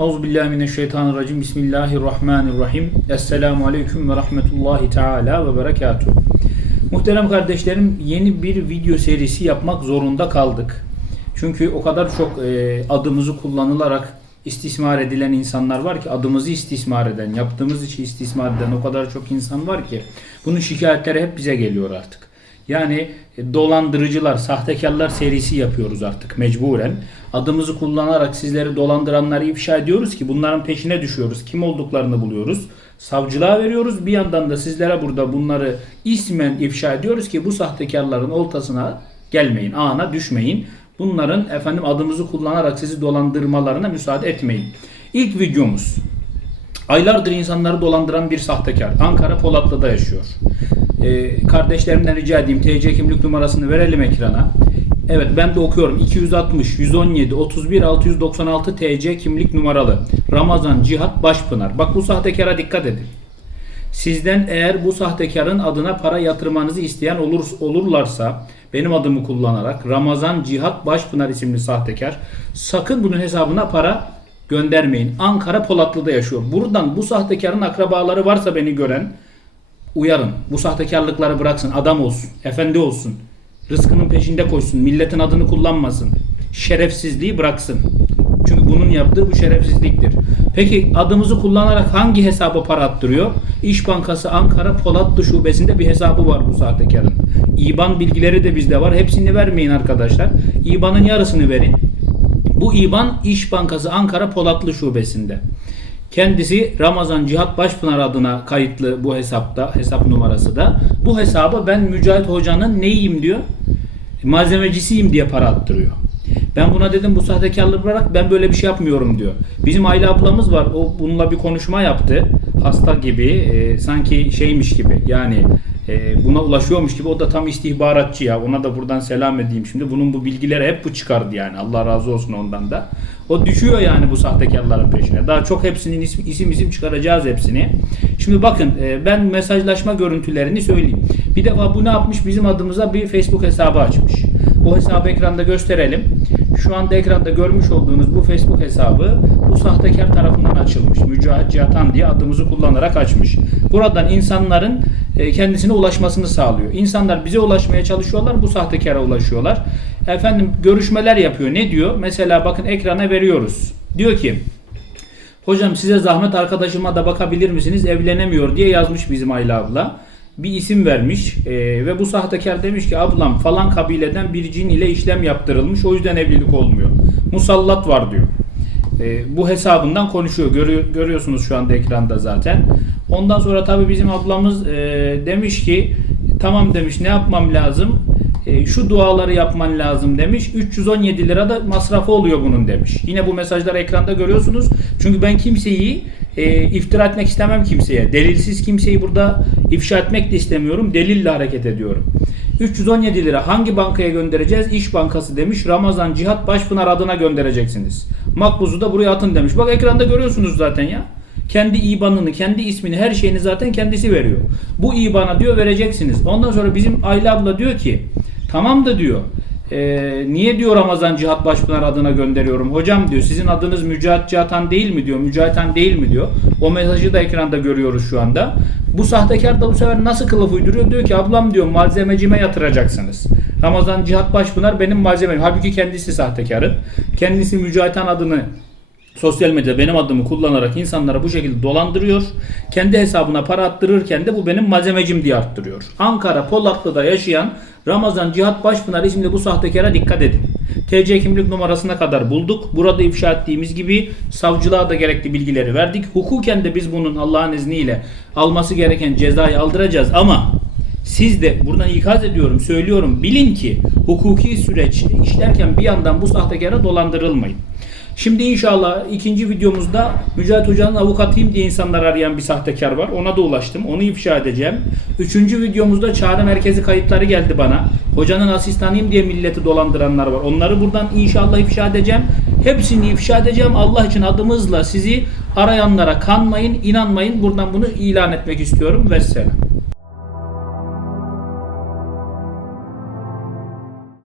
Euzubillahimineşşeytanirracim. Bismillahirrahmanirrahim. Esselamu Aleyküm ve Rahmetullahi Teala ve Berekatuhu. Muhterem kardeşlerim yeni bir video serisi yapmak zorunda kaldık. Çünkü o kadar çok e, adımızı kullanılarak istismar edilen insanlar var ki adımızı istismar eden, yaptığımız işi istismar eden o kadar çok insan var ki bunun şikayetleri hep bize geliyor artık. Yani e, dolandırıcılar, sahtekarlar serisi yapıyoruz artık mecburen. Adımızı kullanarak sizleri dolandıranları ifşa ediyoruz ki bunların peşine düşüyoruz. Kim olduklarını buluyoruz. Savcılığa veriyoruz. Bir yandan da sizlere burada bunları ismen ifşa ediyoruz ki bu sahtekarların oltasına gelmeyin, ağına düşmeyin. Bunların efendim adımızı kullanarak sizi dolandırmalarına müsaade etmeyin. İlk videomuz. Aylardır insanları dolandıran bir sahtekar. Ankara Polatlı'da yaşıyor. Ee, kardeşlerimden rica edeyim TC kimlik numarasını verelim ekrana. Evet ben de okuyorum. 260 117 31 696 TC kimlik numaralı. Ramazan Cihat Başpınar. Bak bu sahtekara dikkat edin. Sizden eğer bu sahtekarın adına para yatırmanızı isteyen olur, olurlarsa benim adımı kullanarak Ramazan Cihat Başpınar isimli sahtekar sakın bunun hesabına para göndermeyin. Ankara Polatlı'da yaşıyor. Buradan bu sahtekarın akrabaları varsa beni gören uyarın. Bu sahtekarlıkları bıraksın. Adam olsun. Efendi olsun. Rızkının peşinde koşsun. Milletin adını kullanmasın. Şerefsizliği bıraksın. Çünkü bunun yaptığı bu şerefsizliktir. Peki adımızı kullanarak hangi hesaba para attırıyor? İş Bankası Ankara Polatlı Şubesi'nde bir hesabı var bu sahtekarın. İban bilgileri de bizde var. Hepsini vermeyin arkadaşlar. İban'ın yarısını verin. Bu İban İş Bankası Ankara Polatlı Şubesi'nde. Kendisi Ramazan Cihat Başpınar adına kayıtlı bu hesapta, hesap numarası da. Bu hesaba ben Mücahit Hoca'nın neyim diyor? Malzemecisiyim diye para attırıyor. Ben buna dedim bu sahtekarlığı bırak ben böyle bir şey yapmıyorum diyor. Bizim aile ablamız var o bununla bir konuşma yaptı. Hasta gibi e, sanki şeymiş gibi yani e, buna ulaşıyormuş gibi o da tam istihbaratçı ya ona da buradan selam edeyim şimdi. Bunun bu bilgileri hep bu çıkardı yani Allah razı olsun ondan da. O düşüyor yani bu sahtekarların peşine. Daha çok hepsinin isim isim, isim çıkaracağız hepsini. Şimdi bakın e, ben mesajlaşma görüntülerini söyleyeyim. Bir defa bu ne yapmış bizim adımıza bir Facebook hesabı açmış. Bu hesabı ekranda gösterelim. Şu anda ekranda görmüş olduğunuz bu Facebook hesabı bu sahtekar tarafından açılmış. Mücahit Cihatan diye adımızı kullanarak açmış. Buradan insanların e, kendisine ulaşmasını sağlıyor. İnsanlar bize ulaşmaya çalışıyorlar, bu sahtekara ulaşıyorlar. Efendim görüşmeler yapıyor. Ne diyor? Mesela bakın ekrana veriyoruz. Diyor ki Hocam size zahmet arkadaşıma da bakabilir misiniz? Evlenemiyor diye yazmış bizim Ayla abla bir isim vermiş e, ve bu sahtekar demiş ki ablam falan kabileden bir cin ile işlem yaptırılmış o yüzden evlilik olmuyor. Musallat var diyor. E, bu hesabından konuşuyor. Görüyor, görüyorsunuz şu anda ekranda zaten. Ondan sonra tabii bizim ablamız e, demiş ki tamam demiş ne yapmam lazım? E, şu duaları yapman lazım demiş. 317 lira da masrafı oluyor bunun demiş. Yine bu mesajları ekranda görüyorsunuz. Çünkü ben kimseyi e, iftira etmek istemem kimseye. Delilsiz kimseyi burada ifşa etmek de istemiyorum. Delille hareket ediyorum. 317 lira hangi bankaya göndereceğiz? İş Bankası demiş. Ramazan Cihat Başpınar adına göndereceksiniz. Makbuzu da buraya atın demiş. Bak ekranda görüyorsunuz zaten ya. Kendi IBAN'ını, kendi ismini, her şeyini zaten kendisi veriyor. Bu IBAN'a diyor vereceksiniz. Ondan sonra bizim Ayla abla diyor ki tamam da diyor ee, niye diyor Ramazan Cihat Başpınar adına gönderiyorum. Hocam diyor sizin adınız Mücahit Cihatan değil mi diyor. Mücahitan değil mi diyor. O mesajı da ekranda görüyoruz şu anda. Bu sahtekar da bu sefer nasıl kılıf uyduruyor? Diyor ki ablam diyor malzemecime yatıracaksınız. Ramazan Cihat Başpınar benim malzemem. Halbuki kendisi sahtekarın. Kendisi Mücahitan adını sosyal medyada benim adımı kullanarak insanlara bu şekilde dolandırıyor. Kendi hesabına para attırırken de bu benim malzemecim diye arttırıyor. Ankara Polatlı'da yaşayan Ramazan Cihat Başpınar isimli bu sahtekara dikkat edin. TC kimlik numarasına kadar bulduk. Burada ifşa ettiğimiz gibi savcılığa da gerekli bilgileri verdik. Hukuken de biz bunun Allah'ın izniyle alması gereken cezayı aldıracağız ama siz de buradan ikaz ediyorum, söylüyorum. Bilin ki hukuki süreç işlerken bir yandan bu sahtekara dolandırılmayın. Şimdi inşallah ikinci videomuzda Mücahit Hoca'nın avukatıyım diye insanlar arayan bir sahtekar var. Ona da ulaştım. Onu ifşa edeceğim. Üçüncü videomuzda çağrı merkezi kayıtları geldi bana. Hocanın asistanıyım diye milleti dolandıranlar var. Onları buradan inşallah ifşa edeceğim. Hepsini ifşa edeceğim. Allah için adımızla sizi arayanlara kanmayın, inanmayın. Buradan bunu ilan etmek istiyorum. Vesselam.